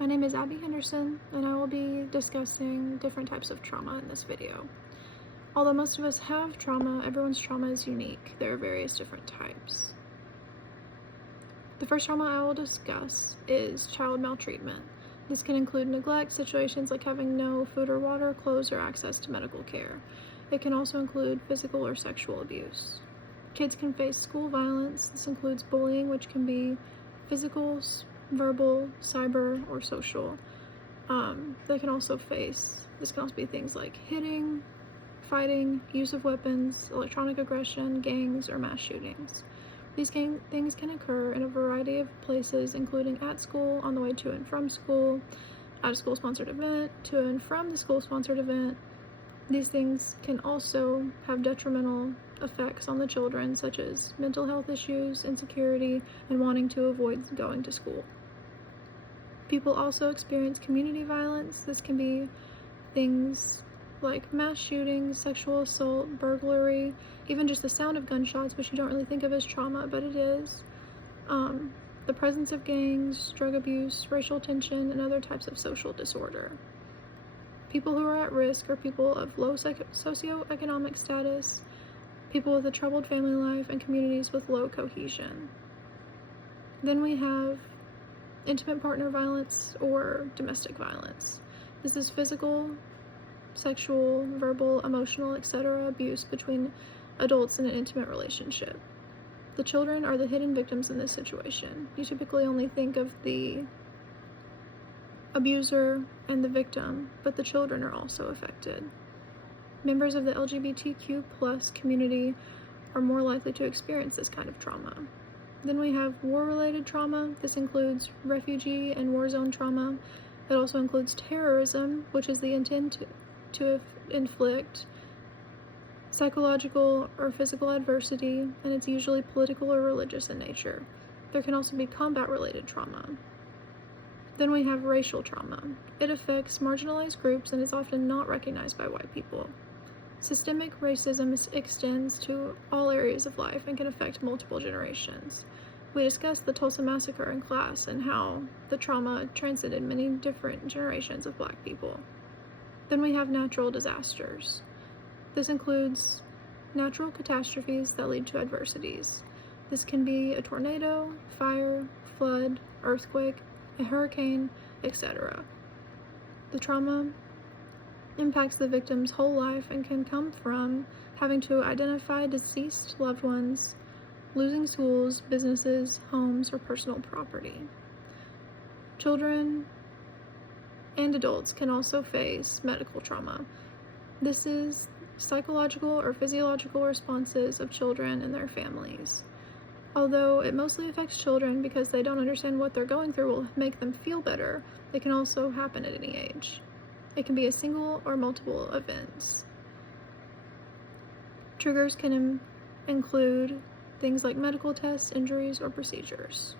My name is Abby Henderson, and I will be discussing different types of trauma in this video. Although most of us have trauma, everyone's trauma is unique. There are various different types. The first trauma I will discuss is child maltreatment. This can include neglect, situations like having no food or water, clothes, or access to medical care. It can also include physical or sexual abuse. Kids can face school violence. This includes bullying, which can be physical, verbal, cyber, or social. This can also be things like hitting, fighting, use of weapons, electronic aggression, gangs, or mass shootings. These things can occur in a variety of places, including at school, on the way to and from school, at a school-sponsored event, to and from the school-sponsored event. These things can also have detrimental effects on the children, such as mental health issues, insecurity, and wanting to avoid going to school. People also experience community violence. This can be things like mass shootings, sexual assault, burglary, even just the sound of gunshots, which you don't really think of as trauma, but it is. The presence of gangs, drug abuse, racial tension, and other types of social disorder. People who are at risk are people of low socioeconomic status, people with a troubled family life, and communities with low cohesion. Then we have intimate partner violence or domestic violence. This is physical, sexual, verbal, emotional, etc. abuse between adults in an intimate relationship. The children are the hidden victims in this situation. You typically only think of the abuser and the victim, but the children are also affected. Members of the LGBTQ+ community are more likely to experience this kind of trauma. Then we have war-related trauma. This includes refugee and war zone trauma. It also includes terrorism, which is the intent to inflict psychological or physical adversity, and it's usually political or religious in nature. There can also be combat-related trauma. Then we have racial trauma. It affects marginalized groups and is often not recognized by white people. Systemic racism extends to all areas of life and can affect multiple generations. We discussed the Tulsa Massacre in class and how the trauma transcended many different generations of Black people. Then we have natural disasters. This includes natural catastrophes that lead to adversities. This can be a tornado, fire, flood, earthquake, a hurricane, etc. The trauma impacts the victim's whole life and can come from having to identify deceased loved ones, losing schools, businesses, homes, or personal property. Children and adults can also face medical trauma. This is psychological or physiological responses of children and their families. Although it mostly affects children because they don't understand what they're going through will make them feel better, it can also happen at any age. It can be a single or multiple events. Triggers can include things like medical tests, injuries, or procedures.